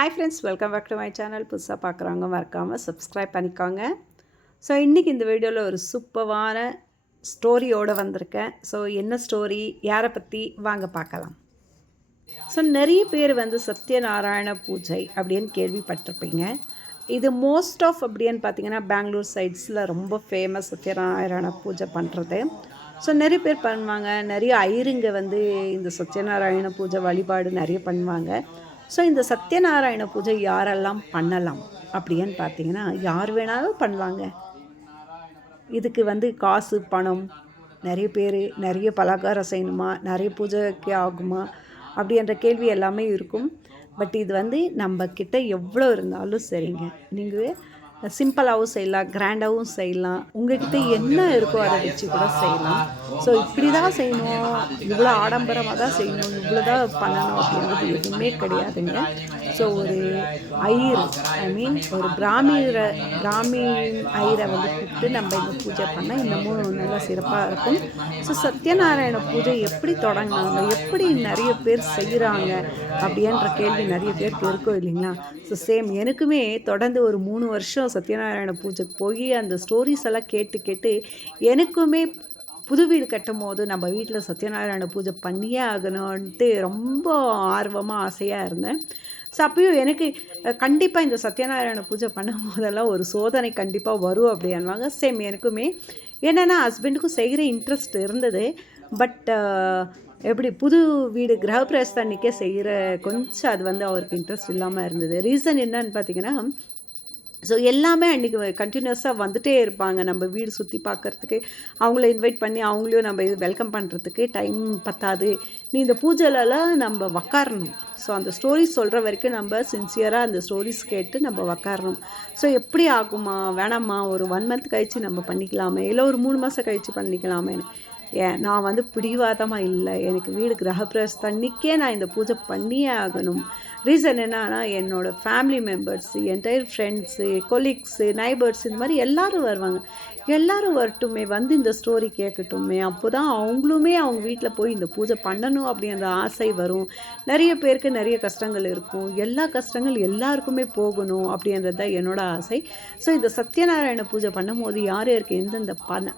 Hi friends welcome back to my channel புதுசாக பார்க்குறவங்க மறக்காமல் சப்ஸ்கிரைப் பண்ணிக்கோங்க. ஸோ இன்றைக்கி இந்த வீடியோவில் ஒரு சூப்பரான ஸ்டோரியோடு வந்திருக்கேன். ஸோ என்ன ஸ்டோரி யாரை பற்றி வாங்க பார்க்கலாம். ஸோ நிறைய பேர் வந்து சத்யநாராயண பூஜை அப்படின்னு கேள்விப்பட்டிருப்பீங்க. இது மோஸ்ட் ஆஃப் அப்படின்னு பார்த்தீங்கன்னா பெங்களூர் சைட்ஸில் ரொம்ப ஃபேமஸ் சத்யநாராயண பூஜை பண்ணுறது ஸோ நிறைய பேர் பண்ணுவாங்க. நிறைய ஐருங்க வந்து இந்த சத்யநாராயண பூஜை வழிபாடு நிறைய பண்ணுவாங்க. ஸோ இந்த சத்யநாராயண பூஜை யாரெல்லாம் பண்ணலாம் அப்படின்னு பார்த்தீங்கன்னா யார் வேணாலும் பண்ணலாங்க. இதுக்கு வந்து காசு பணம் நிறைய பேர் நிறைய பலகாரம் செய்யணுமா நிறைய பூஜைக்கு ஆகுமா அப்படின்ற கேள்வி எல்லாமே இருக்கும். பட் இது வந்து நம்ம கிட்ட எவ்வளோ இருந்தாலும் சரிங்க. நீங்கள் சிம்பிளாகவும் செய்யலாம் கிராண்டாகவும் செய்யலாம். உங்ககிட்ட என்ன இருக்கோ அதை வச்சு கூட செய்யலாம். ஸோ இப்படி தான் செய்யணும். இவ்வளோ ஆடம்பரமாக தான் செய்யணும். இவ்வளோ தான் பண்ணணும் அப்படின்றது எதுவுமே கிடையாதுங்க. ஸோ ஒரு ஐயர் ஐ மீன் ஒரு பிராமியரை பிராமின் ஐயரை வந்து கூப்பிட்டு நம்ம இந்த பூஜை பண்ணால் இன்னமும் நல்லா சிறப்பாக இருக்கும். ஸோ சத்யநாராயண பூஜை எப்படி தொடங்கினாங்க? எப்படி நிறைய பேர் செய்கிறாங்க அப்படின்ற கேள்வி நிறைய பேருக்கு இருக்கும் இல்லைங்களா? ஸோ சேம் எனக்குமே தொடர்ந்து ஒரு மூணு வருஷம் சத்யநாராயண பூஜைக்கு போய் அந்த ஸ்டோரிஸ் எல்லாம் கேட்டு கேட்டு எனக்குமே புது வீடு கட்டும் போது நம்ம வீட்டில் சத்யநாராயண பூஜை பண்ணியே ஆகணும்ன்ட்டு ரொம்ப ஆர்வமாக ஆசையாக இருந்தேன். ஸோ அப்பயும் எனக்கு கண்டிப்பாக இந்த சத்யநாராயண பூஜை பண்ணும் போதெல்லாம் ஒரு சோதனை கண்டிப்பாக வரும் அப்படின்வாங்க சேம் எனக்குமே. என்னென்னா ஹஸ்பண்டுக்கும் செய்கிற இன்ட்ரெஸ்ட் இருந்தது. பட் எப்படி புது வீடு கிரகப்பிரவேசம் அன்றைக்கே செய்கிற கொஞ்சம் அது வந்து அவருக்கு இன்ட்ரெஸ்ட் இல்லாமல் இருந்தது. ரீசன் என்னன்னு பார்த்தீங்கன்னா ஸோ எல்லாமே அன்றைக்கி கண்டினியூஸாக வந்துகிட்டே இருப்பாங்க. நம்ம வீடு சுற்றி பார்க்குறதுக்கு அவங்கள இன்வைட் பண்ணி அவங்களையும் நம்ம இது வெல்கம் பண்ணுறதுக்கு டைம் பத்தாது. நீ இந்த பூஜைலலாம் நம்ம உக்காரணும் ஸோ அந்த ஸ்டோரிஸ் சொல்கிற வரைக்கும் நம்ம சின்சியராக அந்த ஸ்டோரிஸ் கேட்டு நம்ம உக்காரணும் ஸோ எப்படி ஆகுமா? வேணாம்மா. ஒரு ஒன் மந்த் கழித்து நம்ம பண்ணிக்கலாமே. இல்லை ஒரு மூணு மாதம் கழித்து பண்ணிக்கலாமேன்னு. நான் வந்து பிடிவாதமாக இல்லை. எனக்கு வீடு கிரகப்பிரவேசம் தண்ணிக்கே நான் இந்த பூஜை பண்ணியே ஆகணும். ரீசன் என்னன்னா என்னோடய family members entire friends colleagues neighbours இந்த மாதிரி எல்லோரும் வருவாங்க. எல்லோரும் வரட்டுமே வந்து இந்த ஸ்டோரி கேட்கட்டுமே. அப்போ தான் அவங்களுமே அவங்க வீட்டில் போய் இந்த பூஜை பண்ணணும் அப்படின்ற ஆசை வரும். நிறைய பேருக்கு நிறைய கஷ்டங்கள் இருக்கும். எல்லா கஷ்டங்கள் எல்லாருக்குமே போகணும் அப்படின்றது தான் என்னோட ஆசை. ஸோ இந்த சத்யநாராயண பூஜை பண்ணும்போது யார் யாருக்கு எந்தெந்த பல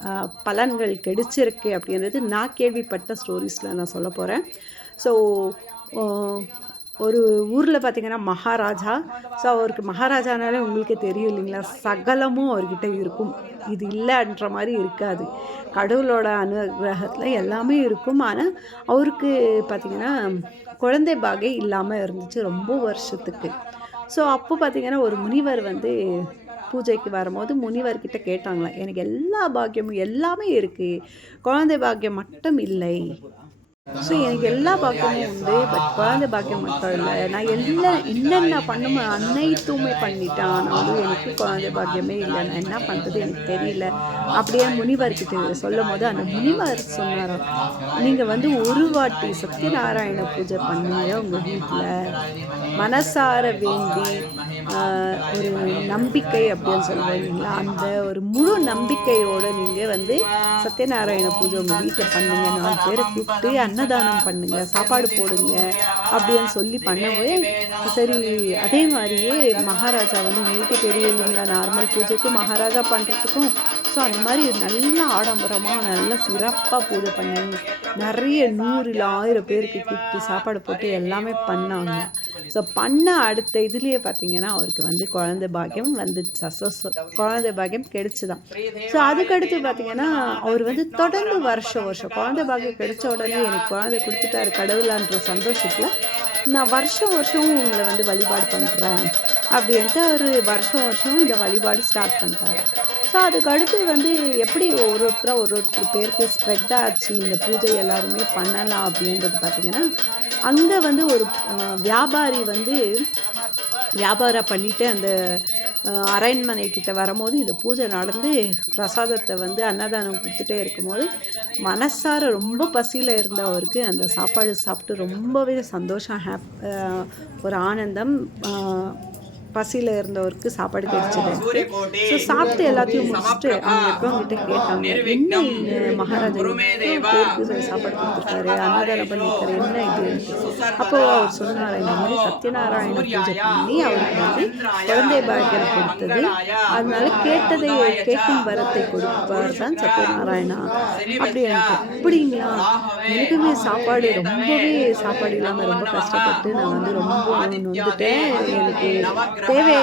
பலன்கள் கிடைச்சிருக்கு அப்படின்றது நான் கேள்விப்பட்ட ஸ்டோரிஸில் நான் சொல்ல போகிறேன் ஸோ ஒரு ஊரில் பார்த்திங்கன்னா மகாராஜா. ஸோ அவருக்கு மகாராஜானாலே உங்களுக்கே தெரியும் இல்லைங்களா? சகலமும் அவர்கிட்ட இருக்கும். இது இல்லைன்ற மாதிரி இருக்காது. கடவுளோட அனுகிரகத்தில் எல்லாமே இருக்கும். ஆனால் அவருக்கு பார்த்திங்கன்னா குழந்தை பாகை இல்லாமல் இருந்துச்சு ரொம்ப வருஷத்துக்கு. ஸோ அப்போ பார்த்திங்கன்னா ஒரு முனிவர் வந்து பூஜைக்கு வரும்போது முனிவர்கிட்ட கேட்டாங்களாம் எனக்கு எல்லா பாக்கியமும் எல்லாமே இருக்குது குழந்தை பாக்கியம் மட்டும் இல்லை. ஸோ எனக்கு எல்லா பாக்கியமும் உண்டு. பட் குழந்தை பாக்கியம் மட்டும் இல்லை. நான் எல்லாம் என்னென்ன பண்ணுமோ அனைத்துமே பண்ணிட்டேன். ஆனாலும் எனக்கு குழந்தை பாக்கியமே இல்லை. நான் என்ன பண்ணுறது எனக்கு தெரியல. அப்படியே முனிவர்கிட்ட சொல்லும் போது அந்த முனிவர் சொன்னாராம் நீங்கள் வந்து ஒரு வாட்டி சத்யநாராயண பூஜை பண்ணுங்க உங்கள் வீட்டில் மனசார வேண்டி ஒரு நம்பிக்கை அப்படின்னு சொல்லுவோம் இல்லைங்களா? அந்த ஒரு முழு நம்பிக்கையோடு நீங்கள் வந்து சத்யநாராயண பூஜை உங்கள் வீட்டில் பண்ணுங்க. நாலு பேரை கூப்பிட்டு அன்னதானம் பண்ணுங்க சாப்பாடு போடுங்க அப்படின்னு சொல்லி பண்ணவே சரி அதே மாதிரியே மகாராஜா வந்து உங்களுக்கு தெரியும் இல்லைங்களா? நார்மல் பூஜைக்கு மகாராஜா பண்ணுறதுக்கும் ஸோ அந்த மாதிரி நல்ல ஆடம்பரமாக நல்ல சிறப்பாக பூஜை பண்ணாங்க நிறைய நூறு இல்லை ஆயிரம் பேருக்கு கூப்பிட்டு சாப்பாடு போட்டு எல்லாமே பண்ணாங்க. ஸோ பண்ண அடுத்த இதுலேயே பார்த்தீங்கன்னா அவருக்கு வந்து குழந்தை பாக்கியம் வந்து ஸோ குழந்தை பாக்கியம் கிடைச்சிதான். ஸோ அதுக்கடுத்து பார்த்தீங்கன்னா அவர் வந்து தொடர்ந்து வருஷம் வருஷம் குழந்தை பாக்கியம் கிடைச்ச உடனே எனக்கு குழந்தை கொடுத்துட்டாரு கடவுளான்ற சந்தோஷத்தில் நான் வருஷம் வருஷம் உங்களை வந்து வழிபாடு பண்ணுறேன் அப்படின்ட்டு அவர் வருஷம் வருஷம் இந்த வழிபாடு ஸ்டார்ட் பண்ணிட்டாரு. ஸோ அதுக்கு அடுத்து வந்து எப்படி ஒரு ஒருத்தராக ஒரு ஒருத்தர் பேருக்கு ஸ்ப்ரெட் ஆச்சு இந்த பூஜை எல்லாருமே பண்ணலாம் அப்படின்றது பார்த்திங்கன்னா அங்கே வந்து ஒரு வியாபாரி வந்து வியாபாரம் பண்ணிவிட்டு அந்த அரண்மனை கிட்ட வரும்போது இந்த பூஜை நடந்து பிரசாதத்தை வந்து அன்னதானம் கொடுத்துட்டே இருக்கும்போது மனசார ரொம்ப பசியில் இருந்தவருக்கு அந்த சாப்பாடு சாப்பிட்டு ரொம்பவே சந்தோஷம் ஹாப் ஒரு ஆனந்தம் பசியில் இருந்தவருக்கு சாப்பாடு கிடைச்சது. ஸோ சாப்பிட்டு எல்லாத்தையும் முடிச்சுட்டு அவங்க இருக்கவங்கிட்ட கேட்டாங்க என்ன மகாராஜா சாப்பாடு கொடுத்துருக்காரு? அன்னதானம் பண்ணியிருக்காரு. என்ன இது? அப்போ அவர் சொன்னார் இந்த மாதிரி சத்யநாராயண பூஜை பண்ணி அவருக்கு வந்து குழந்தை பாக்கியம் கொடுத்தது. அதனால கேட்டதை கேட்கும் வரத்தை கொடுப்பார் தான் சத்யநாராயணா. அப்படி எனக்கு அப்படிங்களா? எனக்குமே சாப்பாடு ரொம்பவே சாப்பாடு இல்லாமல் ரொம்ப கஷ்டப்பட்டு நான் வந்து ரொம்ப நொந்துட்டேன் எனக்கு தேவை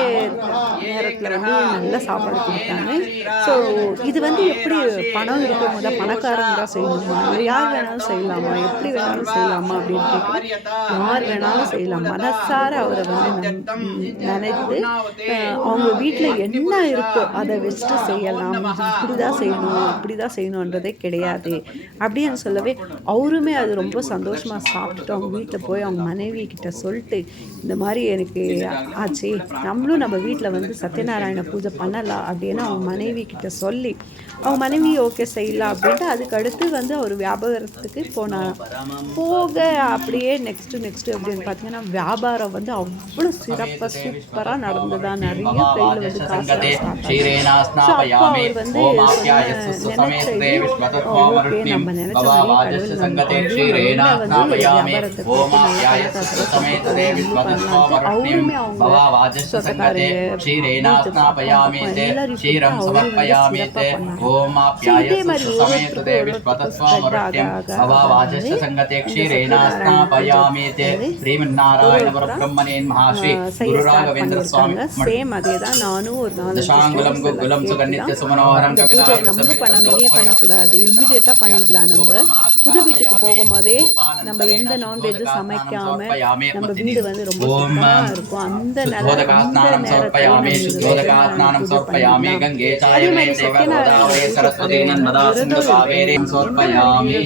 நேரத்தில் வந்து நல்ல சாப்பாடு கொடுத்தாங்க. ஸோ இது வந்து எப்படி பணம் இருக்கும் போது பணக்காரங்க தான் செய்யணுமா? யார் வேணாலும் செய்யலாமா? எப்படி வேணாலும் செய்யலாமா அப்படின்னு கேட்குறேன் யார் வேணாலும் செய்யலாம்? மனசார அவரை வந்து நினைத்து அவங்க வீட்டில் என்ன இருக்கோ அதை வச்சுட்டு செய்யலாம். இப்படி தான் செய்யணும் அப்படி தான் செய்யணுன்றதே கிடையாது. அப்படின்னு சொல்லவே அவருமே அது ரொம்ப சந்தோஷமாக சாப்பிட்டுட்டு அவங்க வீட்டில் போய் அவங்க மனைவி கிட்ட சொல்லிட்டு இந்த மாதிரி எனக்கு ஆச்சு நம்மளும் நம்ம வீட்டில் வந்து சத்யநாராயண பூஜை பண்ணலாம் அப்படின்னு அவங்க மனைவி கிட்ட சொல்லி அவங்க மனைவி ஓகே செய்யலாம் அப்படின்ட்டு அதுக்கு அடுத்து வந்து அவர் வியாபாரத்துக்கு போனார் போக அப்படியே நெக்ஸ்ட்டு நெக்ஸ்ட்டு அப்படின்னு பார்த்தீங்கன்னா வியாபாரம் வந்து அவ்வளோ சிறப்பாக சூப்பராக நடந்ததா நிறைய கையில் வந்து காசு ஸோ வந்து ஓகே நம்ம நினச்ச மாதிரி கடவுள் வந்து வியாபாரத்தை பண்ணலாம். அவருமே அவங்க சேம் அதே தான் நானும் ஒரு நாலு நம்மளும் பண்ணணும் பண்ணக்கூடாது இம்மிடியட்டாக பண்ணிடலாம் நம்ம. புது வீட்டுக்கு போகும்போதே நம்ம எந்த நான்வெஜ்ஜும் சமைக்காம நம்ம வீடு வந்து ரொம்ப சுத்தமாக இருக்கும். அந்த நல்ல शुद्धोदकास्नानं समर्पयामि शुद्धोदकास्नानं समर्पयामि गङ्गे चायमे चैव गोदावरे सरस्वती नर्मदा सिन्धु कावेरी समर्पयामि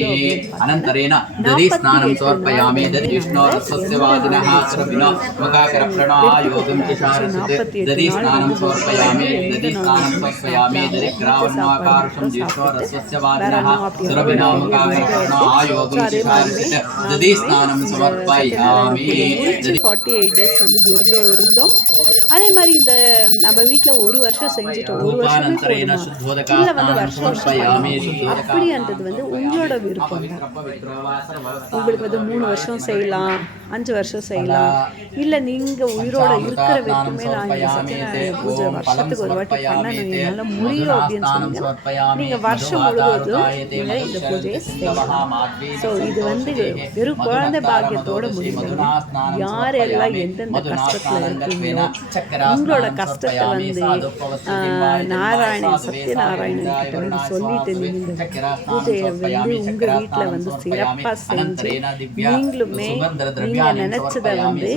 अनन्तरेण दधि स्नानं समर्पयामि दधि विष्णोरस्वस्य वादिनः सुरभिनो मुखाकरप्रणोयोगं चिशारसित् दधि स्नानं समर्पयामि दधि स्नानं समर्पयामि दधि ग्रावण्वाकारुषं जिष्णोरस्वस्य वादिनः सुरभिनो मुखाकरप्रणोयोगं चिशारसित् दधि स्नानं समर्पयामि दधि ஃபார்ட்டி எயிட் டேஸ் வந்து விரதம் இருந்தோம் அதே மாதிரி இந்த நம்ம வீட்டில் ஒரு வருஷம் செஞ்சுட்டோம் ஒரு வருஷமே போதுமா? இல்லை வந்து வருஷம் வருஷம் அப்படின்றது வந்து உங்களோட விருப்பம் உங்களுக்கு வந்து மூணு வருஷம் செய்யலாம் அஞ்சு வருஷம் செய்யலாம். இல்லை நீங்கள் உயிரோட இருக்கிற வரைக்குமே நான் இந்த பூஜை வருஷத்துக்கு ஒரு வாட்டி பண்ணணும் என்னால் முடியும் அப்படின்னு சொன்னீங்கன்னா நீங்கள் வருஷம் முழுவதும் நீங்கள் இந்த பூஜையை செய்யலாம். ஸோ இது வந்து வெறும் குழந்தை பாக்கியத்தோட முடியும் யாரெல்லாம் எந்தெந்த கஷ்டத்தில் உங்களோட கஷ்டத்தை வந்து நாராயணன் சத்யநாராயணன் கிட்ட வந்து சொல்லிட்டு நீங்க இந்த பூஜையை வந்து உங்க வீட்டில் வந்து சிறப்பாக செஞ்சு நீங்களுமே நீங்க நினைச்சதை வந்து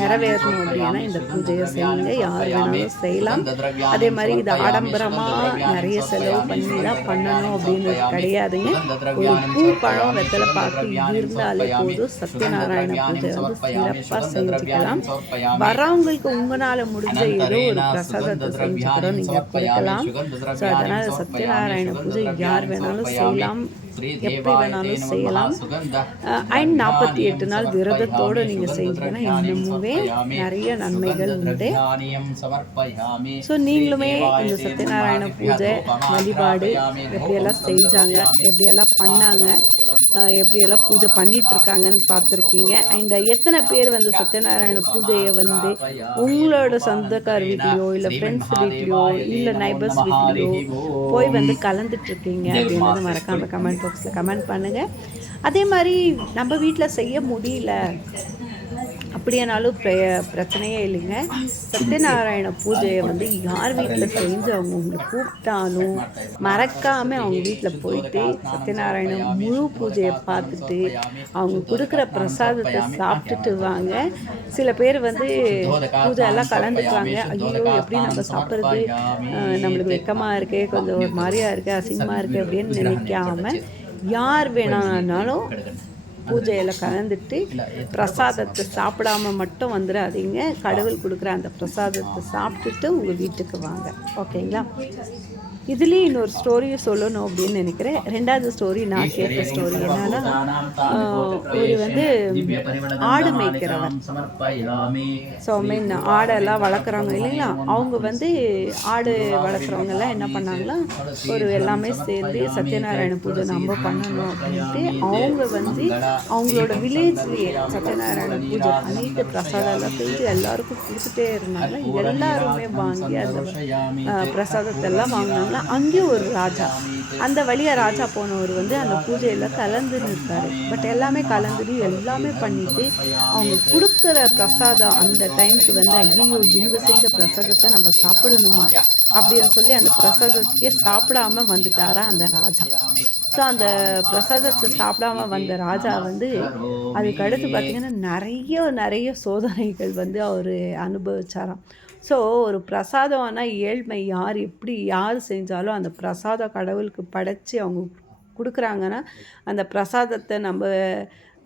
நிறைவேறணும் அப்படின்னா இந்த பூஜையை செய்யுங்க. யார் வேணாலும் செய்யலாம். அதே மாதிரி இது ஆடம்பரமா நிறைய செலவு பண்ணி தான் பண்ணணும் அப்படின்னு கிடையாதுங்க. ஒரு பூ பழம் வெத்தலை இது இருந்தாலே போதும். சத்யநாராயண பூஜை வந்து சிறப்பாக செஞ்சுக்கலாம். வரவங்களுக்கு உங்களால முடிஞ்ச ஏதோ ஒரு பிரசாதத்தை செஞ்சு கூட நீங்க கொடுக்கலாம் ஸோ அதனால சத்யநாராயண பூஜை யார் வேணாலும் செய்யலாம். எப்படி வேணாலும் செய்யலாம். அண்ட் நாற்பத்தி எட்டு நாள் விரதத்தோடு நீங்கள் செஞ்சீங்கன்னா இன்னமுமே நிறைய நன்மைகள் உண்டு. ஸோ நீங்களுமே இந்த சத்யநாராயண பூஜை வழிபாடு எப்படியெல்லாம் செஞ்சாங்க எப்படியெல்லாம் பண்ணாங்க எப்படியெல்லாம் பூஜை பண்ணிட்டு இருக்காங்கன்னு பார்த்துருக்கீங்க. அண்ட் எத்தனை பேர் வந்து சத்யநாராயண பூஜையை வந்து உங்களோட சொந்தக்கார் வீட்லேயோ இல்லை ஃப்ரெண்ட்ஸ் வீட்லேயோ இல்லை நைபர்ஸ் வீட்லேயோ போய் வந்து கலந்துட்டு இருக்கீங்க அப்படின்றத மறக்காம கமெண்ட் பாக்ஸில் கமெண்ட் பண்ணுங்கள் அதே மாதிரி நம்ம வீட்டில் செய்ய முடியல. அப்படியானாலும் பிர- பிரச்சனையே இல்லைங்க. சத்யநாராயண பூஜையை வந்து யார் வீட்டில் செஞ்சு அவங்க உங்களுக்கு கூப்பிட்டாலும் மறக்காமல் அவங்க வீட்டில் போயிட்டு சத்யநாராயண முழு பூஜையை பார்த்துட்டு அவங்க கொடுக்குற பிரசாதத்தை சாப்பிட்டுட்டு வாங்க. சில பேர் வந்து பூஜை எல்லாம் கலந்துக்குவாங்க ஐயோ எப்படி நம்ம சாப்பிட்றது? நம்மளுக்கு வெக்கமாக இருக்குது கொஞ்சம் ஒரு மாதிரியாக இருக்குது அசிங்கமாக இருக்குது அப்படின்னு நினைக்காம யார் வேணாலும் பூஜையில் கலந்துட்டு பிரசாதத்தை சாப்பிடாம மட்டும் வந்துடாதீங்க. கடவுள் கொடுக்குற அந்த பிரசாதத்தை சாப்பிட்டுட்டு உங்கள் வீட்டுக்கு வாங்க. ஓகேங்களா? இதுலேயும் இன்னொரு ஸ்டோரியை சொல்லணும் அப்படின்னு நினைக்கிறேன். ரெண்டாவது ஸ்டோரி நான் கேட்ட ஸ்டோரி என்னன்னா ஒரு வந்து ஆடு மேய்க்கிறவர் ஸோ மீன் ஆடெல்லாம் வளர்க்குறவங்க இல்லைங்களா? அவங்க வந்து ஆடு வளர்க்குறவங்கெல்லாம் என்ன பண்ணாங்களா ஒரு எல்லாமே சேர்ந்து சத்யநாராயண பூஜை நம்ம பண்ணணும் அப்படின்ட்டு அவங்க வந்து அவங்களோட வில்லேஜ்லேயே சத்யநாராயண பூஜை பண்ணிட்டு பிரசாதம் எல்லாம் செஞ்சு எல்லாருக்கும் கொடுத்துட்டே இருந்தாங்க. எல்லாருமே வாங்கி அந்த அஹ், பிரசாதத்தை எல்லாம் அங்கேயும் ஒரு ராஜா. அந்த வழியாக ராஜா போனவர் வந்து அந்த பூஜையில் கலந்து நிற்காரு பட் எல்லாமே கலந்துட்டு எல்லாமே பண்ணிட்டு அவங்க கொடுக்குற பிரசாதம் அந்த டைமுக்கு வந்து ஐயோ இவங்க செய்த பிரசாதத்தை நம்ம சாப்பிடணுமா? அப்படின்னு சொல்லி அந்த பிரசாதத்தையே சாப்பிடாம வந்துட்டாரா அந்த ராஜா. ஸோ அந்த பிரசாதத்தை சாப்பிடாம வந்த ராஜா வந்து அதுக்கு அடுத்து பார்த்தீங்கன்னா நிறைய நிறைய சோதனைகள் வந்து அவர் அனுபவிச்சாராம். ஸோ ஒரு பிரசாதம்னா ஏழ்மை யார் எப்படி யார் செஞ்சாலும் அந்த பிரசாதம் கடவுளுக்கு படைச்சி அவங்க கொடுக்குறாங்கன்னா அந்த பிரசாதத்தை நம்ம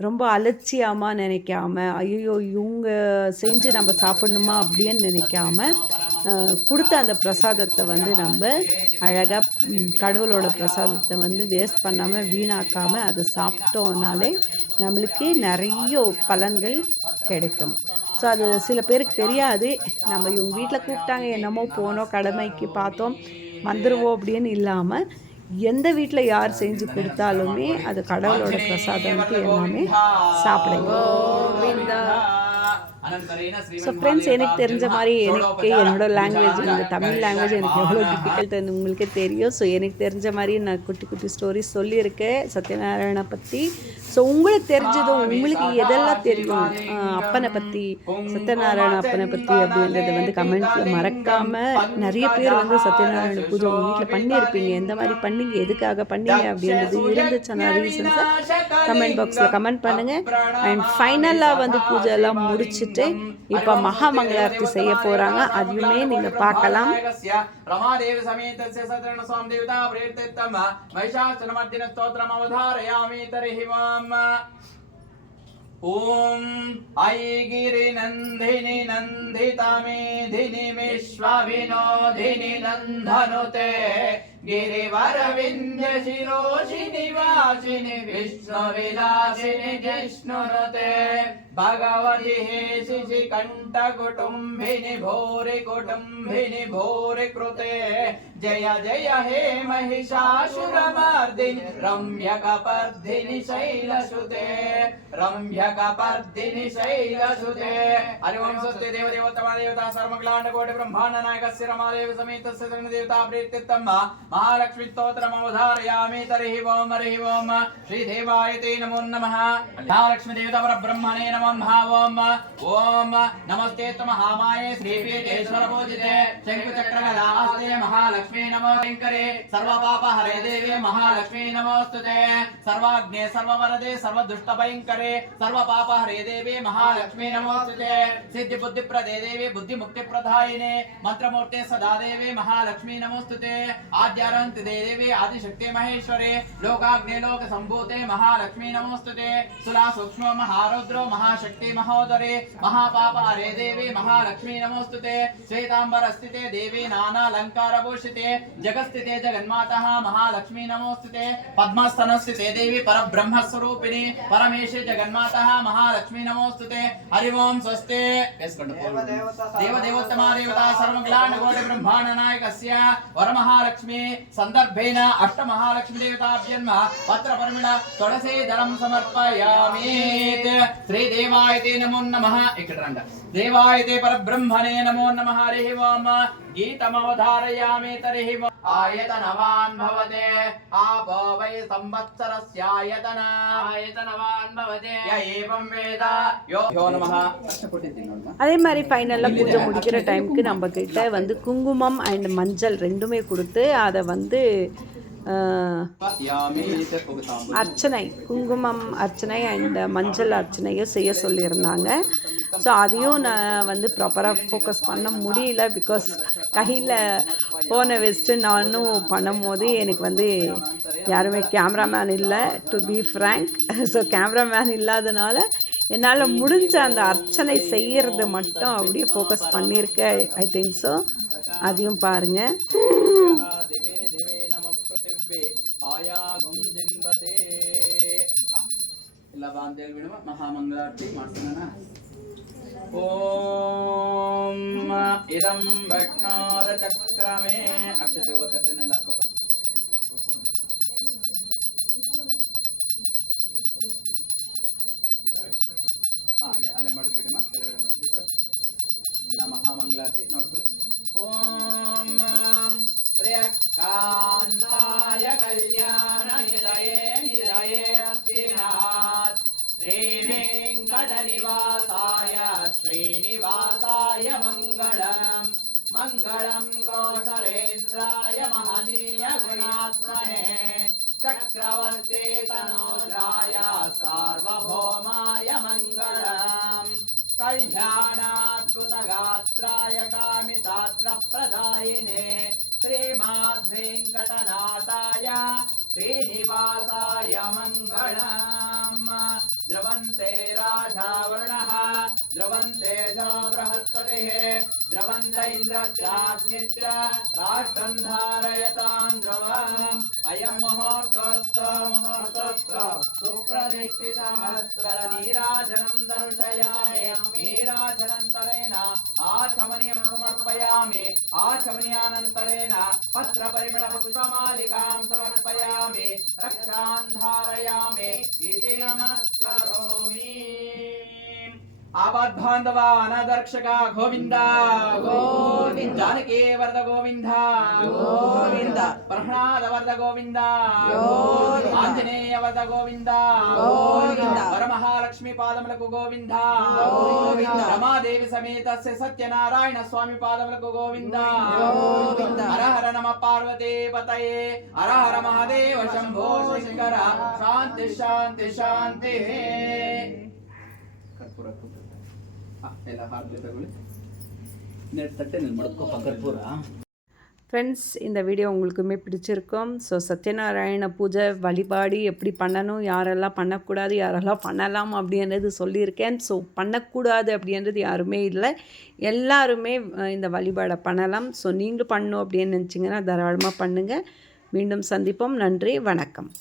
ரொம்ப அலட்சியமாக நினைக்காம ஐயோ இவங்க செஞ்சு நம்ம சாப்பிடணுமா அப்படின்னு நினைக்காம கொடுத்த அந்த பிரசாதத்தை வந்து நம்ம அழகாக கடவுளோட பிரசாதத்தை வந்து வேஸ்ட் பண்ணாமல் வீணாக்காமல் அதை சாப்பிட்டோம்னாலே நம்மளுக்கு நிறைய பலன்கள் கிடைக்கும். ஸோ அது சில பேருக்கு தெரியாது. நம்ம இவங்க வீட்டில் கூப்பிட்டாங்க என்னமோ போனோம் கடமைக்கு பார்த்தோம் வந்துடுவோம் அப்படின்னு இல்லாமல் எந்த வீட்டில் யார் செஞ்சு கொடுத்தாலுமே அது கடவுளோட பிரசாதம்ட்டு எல்லாமே சாப்பிடுங்க. ஸோ ஃப்ரெண்ட்ஸ் எனக்கு தெரிஞ்ச மாதிரி எனக்கு என்னோட லாங்குவேஜ் இந்த தமிழ் லாங்குவேஜ் எனக்கு எவ்வளோ டிஃபிகல்ட்டுன்னு உங்களுக்கே தெரியும். ஸோ எனக்கு தெரிஞ்ச மாதிரி நான் குட்டி குட்டி ஸ்டோரிஸ் சொல்லியிருக்கேன். சத்யநாராயண பற்றி ஸோ உங்களுக்கு தெரிஞ்சதும் உங்களுக்கு எதெல்லாம் தெரியும்? அப்பனை பற்றி சத்யநாராயண அப்பனை பற்றி அப்படின்றத வந்து கமெண்ட்ஸில் மறக்காமல் நிறைய பேர் வந்து சத்யநாராயண பூஜை உங்கள் வீட்டில் பண்ணியிருப்பீங்க. எந்த மாதிரி பண்ணீங்க? எதுக்காக பண்ணீங்க? அப்படின்றது இருந்துச்சுன்னா ரீசன்ஸை கமெண்ட் பாக்ஸில் கமெண்ட் பண்ணுங்கள் அண்ட் ஃபைனலாக வந்து பூஜை எல்லாம் முடிச்சுட்டு இப்போ மகாமங்களார்த்தி செய்ய போகிறாங்க அதையுமே நீங்கள் பார்க்கலாம். रमादेव समेतस्य सतरण स्वाम देवता प्रेरितम महिषासुरमर्दिन स्तोत्रम अवधारयामि तर्हि वाम ॐ ऐगिरिनन्दिनि नन्दितमेधिनि विश्वविनोदिनि नन्दनुते गिरिवरविन्द्य शिरोषिनि वासिनि विष्णुविलासिनि जिष्णुनुते भगवति हे शिशिकण्ठकुटुम्बिनि भूरि कुटुम्बिनि भूरि कृते जय जय हे महिषासुरमर्दिनि रम्यकपर्दिनि शैलसुते रम्यकपर्दिनि शैलसुते हरि ओं स्वस्ति देवदेवतमा देवता सर्वमङ्गलाण्डकोटि ब्रह्माण्डनायकस्य रमादेव समेतस्य देवता प्रीत्यर्थं महालक्ष्मी स्तोत्रम् अवधारयामि तर्हि ओं हरि ओं श्रीदेवाय ते नमो नमः महालक्ष्मी देवता परब्रह्मणे नमः ఓం హా ఓం ఓం నమస్తే తమ హామాయ శ్రీపీఠేశ్వర పూజితే శంకుచక్రగదాస్తే महालक्ष्मी नमो शङ्करे सर्वपाप हरे देवे, महालक्ष्मी नमोस्तुते सर्वाग्ने सर्ववरदे सर्वदुष्टभयङ्करे सर्वपाप हरे देवे, महालक्ष्मी नमोस्तुते सिद्धि बुद्धिप्रदे देवे बुद्धिमुक्तिप्रदायिने मंत्रमूर्ते सदा देवे महालक्ष्मी नमोस्तुते आद्यारन्ति देवे, आदिशक्ति महेश्वरे, लोकाग्ने लोक संभूते महालक्ष्मी नमोस्तुते सुला सूक्ष्म महारुद्रो, महाशक्ति महोदरे, महापाप हरे देवी, महालक्ष्मी नमोस्तुते श्वेतांबर स्थिते देवी పురుషితే జగస్థితే జగన్మాత మహాలక్ష్మీ నమోస్తుతే పద్మస్తనస్థితే దేవి పరబ్రహ్మస్వరూపిణి పరమేశే జగన్మాత మహాలక్ష్మీ నమోస్తుతే హరి ఓం స్వస్తే. వేసుకోండి దేవదేవోత్తమా దేవత సర్వగ్లాండ కోటి బ్రహ్మాండ నాయకస్య వరమహాలక్ష్మి సందర్భేన అష్ట మహాలక్ష్మి దేవతాభ్యన్మ పత్ర పరిమిళ తులసి దళం సమర్పయామి శ్రీ దేవాయతే నమో నమ. ఇక్కడ రండి. దేవాయతే పరబ్రహ్మణే నమో నమ. హరి ఓం. गीतमवधारयामि तर्हि ओम्। आयतनवान् भवते आपो वै संवत्सरस्यायतन आयतनवान् भवते य एवं वेद यो यो नमः அதே மாதிரி ஃபைனலாக பூஜை முடிக்கிற டைமுக்கு நம்ம கிட்ட வந்து குங்குமம் அண்ட் மஞ்சள் ரெண்டுமே கொடுத்து அதை வந்து ஆஹ், यामि அர்ச்சனை குங்குமம் அர்ச்சனை அண்ட் மஞ்சள் அர்ச்சனையும் செய்ய சொல்லியிருந்தாங்க ஸோ அதையும் நான் வந்து ப்ராப்பராக ஃபோக்கஸ் பண்ண முடியல பிகாஸ் கையில் ஃபோனை வச்சுட்டு நானும் பண்ணும்போது எனக்கு வந்து யாருமே கேமராமேன் இல்லை to be frank so cameraman இல்லாதனால என்னால் முடிஞ்ச அந்த அர்ச்சனை செய்கிறது மட்டும் அப்படியே ஃபோக்கஸ் பண்ணியிருக்கேன் ஐ திங்க் ஸோ அதையும் பாருங்கள் ಗುಂ ಜಿನ್ವತೆ ಆ, ಎಲ್ಲ ಬಾ ಅಂತ ಹೇಳ್ಬಿಡುವ ಮಹಾಮಂಗಳಾರತಿ ಮಾಡ್ಸೋಣ ಓಂ ಇದಂ ಭಟ್ನಾದ ಚಕ್ರಮೇ ಅಕ್ಷತೆ ಓದಟ್ಟೆನೆಲ್ಲ ಹಾಕೋಪ ಹಾ ಅಲ್ಲೇ ಅಲ್ಲೇ ಮಡಗ್ಬಿಟ್ಟಮ್ಮ ಕೆಳಗಡೆ ಮಡಗ್ಬಿಟ್ಟು ಎಲ್ಲ ಮಹಾಮಂಗಳಾರತಿ ನೋಡ್ಕೊಳ್ಳಿ ಓಂ ಶ್ರೇಯಕಾಂತಾಯ ಕಲ್ಯಾಣ ನಿಲಯೇ ನಿಲಯೇ ಅಸ್ತಿನಾಥ್ श्रीवेङ्कटनिवासाय श्रीनिवासाय मङ्गलम्। मङ्गलम् गोसरेन्द्राय महनीय गुणात्मने चक्रवर्ते तनोजाय सार्वभौमाय मङ्गलम्। कल्याणाद्भुतगात्राय कामितात्रप्रदायिने। श्रीमाध्वेङ्कटनाथाय श्रीनिवासाय मङ्गलम्। द्रवन्ते राधावर्णः। द्रवन्ते च बृहस्पतिः, द्रवन्त इन्द्रश्चाग्निश्च राष्ट्रम् धारयताम् द्रवम्। अयम् मुहूर्तोऽस्त मुहूर्तोऽस्त सुप्रतिष्ठितमस्तर नीराजनम् दर्शयामि। नीराजनन्तरेण आचमनीयम् समर्पयामि। आचमनीयानन्तरेण पत्रपरिमळपुष्पमालिकाम् समर्पयामि। रक्षाम् धारयामि इति नमस्करोमि। ఆపాద్భాంధవ అనదర్శక గోవింద. గోవింద. జానకే వరద గోవింద. గోవింద. ప్రహ్లాద వరద గోవింద. ఆంజనేయ వరద గోవింద. గోవింద. వరమహాలక్ష్మి పాదములకు గోవింద. గోవింద. రమాదేవి సమేత సత్యనారాయణ స్వామి పాదములకు గోవింద. గోవింద. హరహర నమ పార్వతే పతయే హరహర మహాదేవ శంభో శంకర. శాంతి శాంతి శాంతి. కర్పూరపు ಎಲ್ಲ ಹಾಕಿ ತಗೊಳ್ಳಿ ನೆಟ್ ತಟ್ಟೆ ನಿಲ್ ಮಡ್ಕೋಪ ಕರ್ಪೂರ ஃப்ரெண்ட்ஸ் இந்த வீடியோ உங்களுக்குமே பிடிச்சிருக்கும் ஸோ சத்யநாராயண பூஜை வழிபாடு எப்படி பண்ணணும் யாரெல்லாம் பண்ணக்கூடாது யாரெல்லாம் பண்ணலாம் அப்படின்றது சொல்லியிருக்கேன் ஸோ பண்ணக்கூடாது அப்படின்றது யாருமே இல்லை எல்லாருமே அஹ், இந்த வழிபாடை பண்ணலாம் ஸோ நீங்களும் பண்ணணும் அப்படின்னு நினச்சிங்கன்னா தாராளமாக பண்ணுங்கள் மீண்டும் சந்திப்போம் நன்றி வணக்கம்